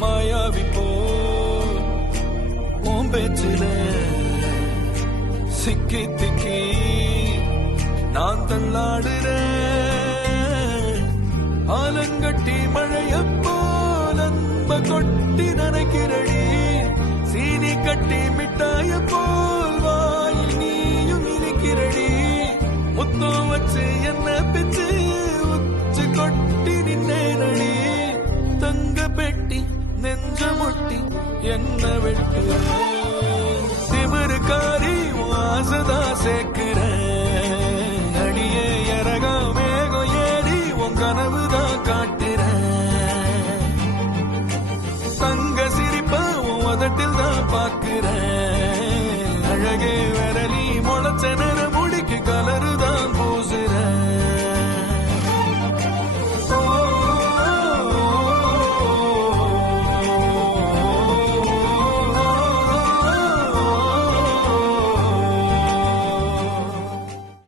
மாயாவி போ பேச்சில சிக்கி திக்கி நான் தள்ளாடுறேன். ஆலங்கட்டி மழைய போல் அன்ப கொட்டி நனைக்கிறடி. சீனி கட்டி மிட்டாய போல் வாயில் நீயும் இனிக்கிறடி. முத்தம் வச்சு என்ன பிச்சு உச்சு கொட்டி நின்னேனடி. தங்க பெட்டி நெஞ்ச முட்டி என்ன வெட்டு. திமிருக்காரி வாசதா சேர்க்கிறேன். அடியே இறகா மேகம் ஏறி உன் கனவுதான் காட்டுறேன். தங்க சிரிப்ப உன் உதட்டில் தான் பாக்குறேன். அழகே விரலி முளைச்ச